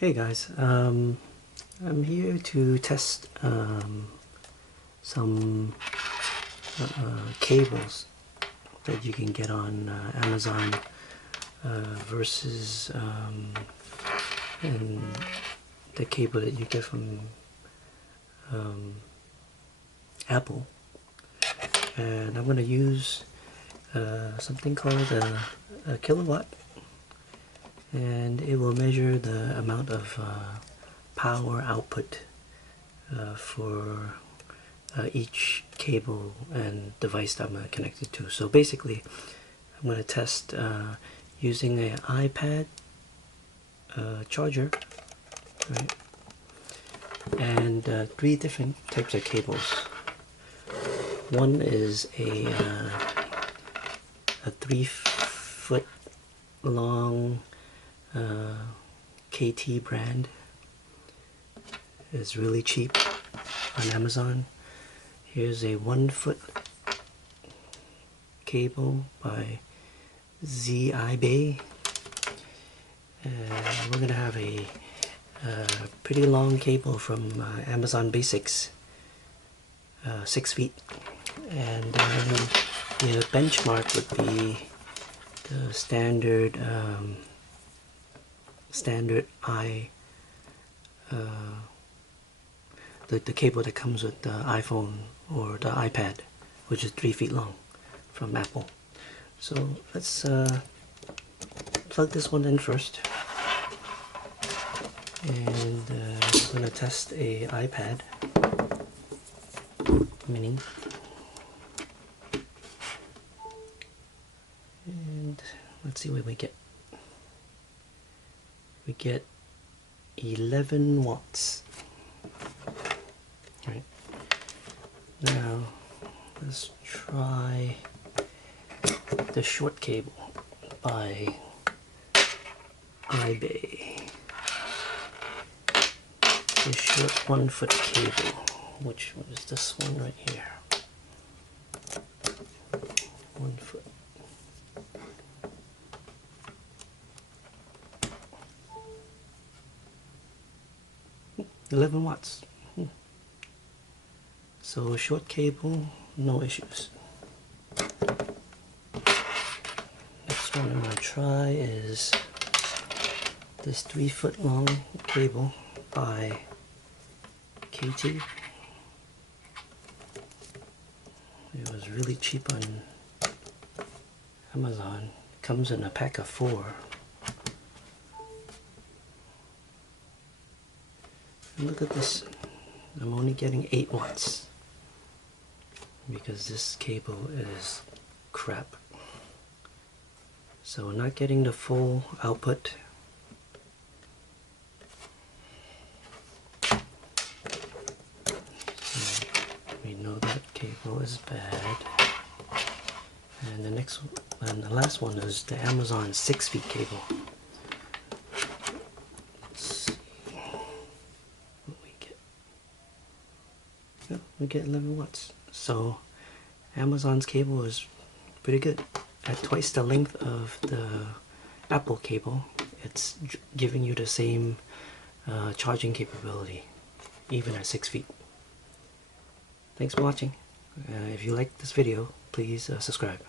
Hey guys, I'm here to test some cables that you can get on Amazon versus and the cable that you get from Apple. And I'm going to use something called a kilowatt, and it will measure the amount of power output for each cable and device that I'm connected to. So basically, I'm going to test using an iPad charger, right? And three different types of cables. One is a 3-foot long KT brand. It's really cheap on Amazon. Here's a 1-foot cable by ZiBay. We're gonna have a pretty long cable from Amazon Basics, 6 feet, and the benchmark would be the standard the cable that comes with the iPhone or the iPad, which is 3 feet long from Apple. So let's plug this one in first, and I'm going to test a iPad mini, and let's see what we get. We get 11 watts. Right. Now let's try the short cable by ZiBay. The short 1-foot cable, which is this one right here. 1 foot. Hmm, 11 watts. So short cable, no issues. Next one I'm going to try is this 3-foot long cable by KT. It was really cheap on Amazon. It comes in a pack of 4. And look at this. I'm only getting 8 watts because this cable is crap. So we're not getting the full output. So we know that cable is bad. And the next one, and the last one, is the Amazon 6-feet cable. Let's see what we get. Yep, we get 11 watts. So Amazon's cable is pretty good. At twice the length of the Apple cable, it's giving you the same charging capability, even at 6 feet. Thanks for watching. If you like this video, please subscribe.